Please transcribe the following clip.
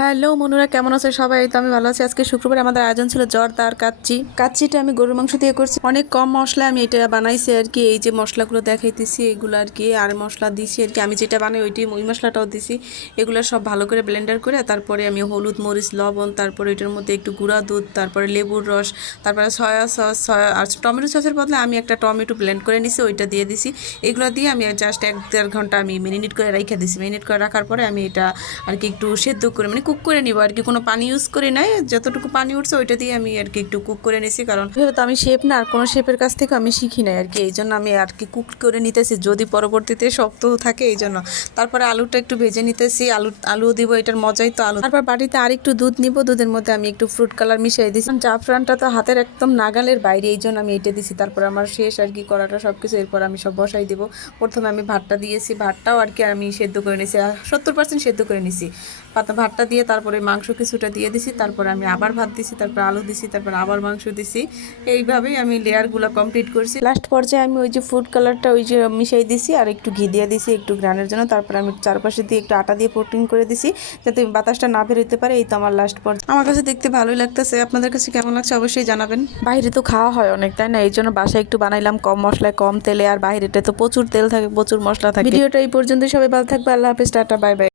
Hello মনুরা, কেমন আছে সবাই? তো আমি ভালো আছি। আজকে শুক্রবার আমাদের আয়োজন ছিল জর্দা আর কাচ্চিটা আমি গরুর মাংস দিয়ে করছি। অনেক কম মশলা আমি এটা বানাইছি আর কি। এই যে মশলাগুলো দেখাইতেছি এগুলো আর কি, আর মশলা দিছি আর কি। আমি যেটা বানাই ওই মশলাটাও দিছি। এগুলো সব ভালো করে ব্লেন্ডার করে তারপরে আমি হলুদ, মরিচ, লবণ, তারপরে এটার মধ্যে একটু গুঁড়া দুধ, তারপরে লেবুর রস, তারপরে সয়া সস, আর টমেটো সসের বদলে আমি একটা টমেটো ব্লেন্ড করে নিছি, ওইটা দিয়ে দিছি। এগুলো দিয়ে আমি জাস্ট 1-1.5 ঘন্টা আমি মেরিনেট করে রেখে দিছি। মেরিনেট করে রাখার পরে আমি এটা আর কি একটু সেদ্ধ করে মানে কুক করে নিব আর কি। কোনো পানি ইউজ করে নাই, যতটুকু পানি উঠছে ওইটা দিয়ে আমি আর কি একটু কুক করে নিছি। কারণ তো আমি শেফ না, আর কোনো শেফের কাছ থেকে আমি শিখি নাই আর কি। এই জন্য আমি আর কি কুক করে নিতেছি, যদি পরবর্তীতে শক্ত থাকে এই জন্য। তারপরে আলুটা একটু ভেজে নিতেছি, আলুও দিব, এটার মজাই তো আলু। তারপর বাটিতে আর একটু দুধ নিব, দুধের মধ্যে আমি একটু ফ্রুট কালার মিশিয়ে দিছি। জাফরানটা তো হাতের একদম নাগালের বাইরে, এই জন্য আমি এটা দিছি। তারপর আমার শেষ আর কি করাটা সব কিছু। এরপর আমি সব বসাই দিব। প্রথমে আমি ভাতটা দিয়েছি, ভাতটাও আর কি আমি সেদ্ধ করে নিয়েছি, 70% সেদ্ধ করে নিছি। ভাতটা দিয়ে তারপরে মাংস কিছুটা দিয়ে দিছি, তারপরে আমি আবার ভাত দিছি, তারপর আলু দিছি, তারপর আবার মাংস দিছি। এইভাবেই আমি লেয়ারগুলো কমপ্লিট করছি। লাস্ট পর্যায়ে আমি ওই যে ফুড কালারটা ওই যে মিশাই দিছি, আর একটু ঘি দিয়ে দিছি একটু গ্রানের জন্য। তারপর আমি চারপাশে দিয়ে একটু আটা দিয়ে কোটিং করে দিছি, যাতে বাতাসটা না বেরোতে পারে। এই তো আমার লাস্ট পর্যায়ে। আমার কাছে দেখতে ভালোই লাগতেছে, আপনাদের কাছে কেমন লাগছে অবশ্যই জানাবেন। বাইরে তো খাওয়া হয় অনেক, তাই না? এই জন্য বাসায় একটু বানাইলাম কম মশলায় কম তেলে। আর বাইরেটা তো প্রচুর তেল থাকে, প্রচুর মশলা থাকে। ভিডিওটা এই পর্যন্তই। সবাই ভালো থাকবে। আল্লাহ হাফেজ, টাটা, বাই বাই।